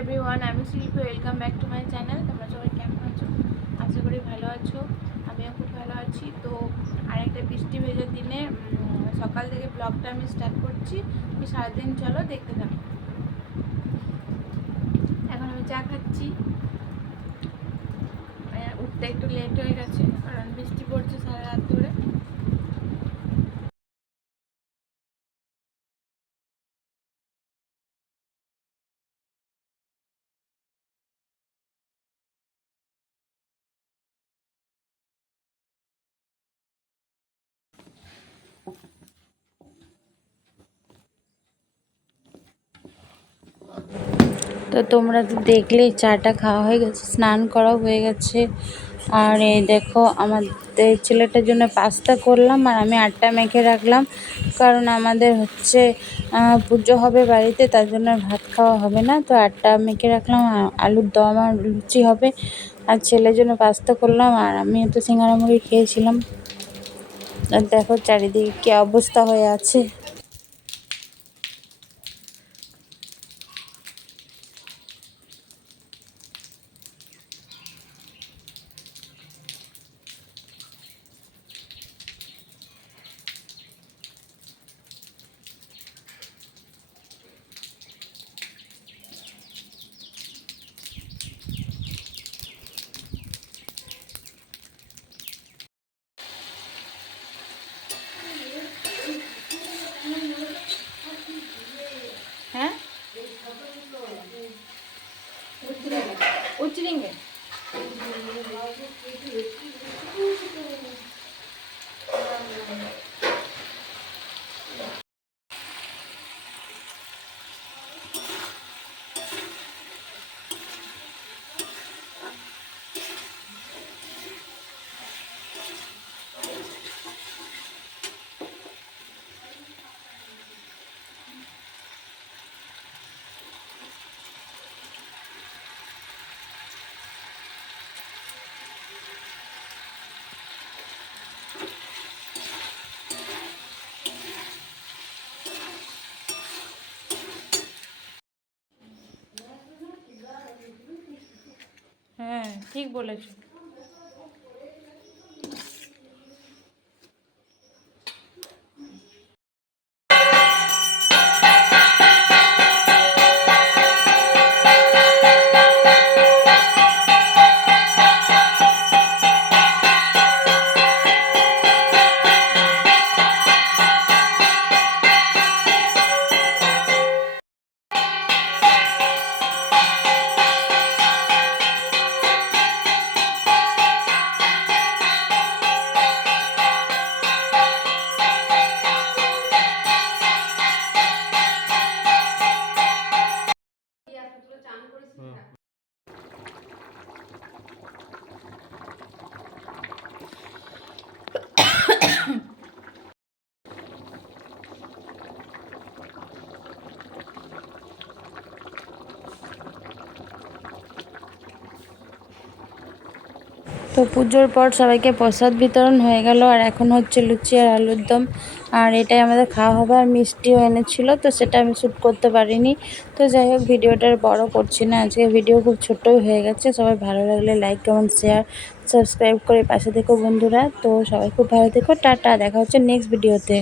Everyone, আমি শিল্পী। Welcome back to my channel. তোমরা সবাই কেমন আছো? আশা করি ভালো আছো। আমিও খুব ভালো আছি। তো আরেকটা বৃষ্টি ভেজা দিনে সকাল থেকে ব্লগটা আমি স্টার্ট করছি। সারাদিন চলো দেখতে থাকো। এখন আমি চা খাচ্ছি। উঠতে একটু লেট হয়ে গেছে কারণ বৃষ্টি পড়ছে সারা রাত ধরে। তো তোমরা তো দেখলেই চাটা খাওয়া হয়ে গেছে, স্নান করা হয়ে গেছে। আর এই দেখো আমাদের ছেলেটার জন্য পাস্তা করলাম আর আমি আটটা মেখে রাখলাম, কারণ আমাদের হচ্ছে পুজো হবে বাড়িতে, তার জন্য ভাত খাওয়া হবে না। তো আটটা মেখে রাখলাম, আলুর দম আর লুচি হবে। আর ছেলের জন্য পাস্তা করলাম আর আমি তো সিঙ্গারা মুড়ি খেয়েছিলাম। আর দেখো চারিদিকে কী অবস্থা হয়ে আছে। হ্যাঁ, উচড়েंगे। হ্যাঁ, ঠিক বলেছো। তো পুজোর পর সবাইকে প্রসাদ বিতরণ হয়ে গেল, আর এখন হচ্ছে লুচি আর আলুর দম, আর এটাই আমাদের খাওয়া হবে। আর মিষ্টিও এনেছিল, তো সেটা আমি শ্যুট করতে পারিনি। তো যাই হোক, ভিডিওটা বড় করছি না, আজকে ভিডিও খুব ছোটই হয়ে গেছে। সবাই ভালো লাগলে লাইক, কমেন্ট, শেয়ার, সাবস্ক্রাইব করে পাশে থেকো বন্ধুরা। তো সবাই খুব ভালো থেকো, টাটা, দেখা হচ্ছে নেক্সট ভিডিওতে।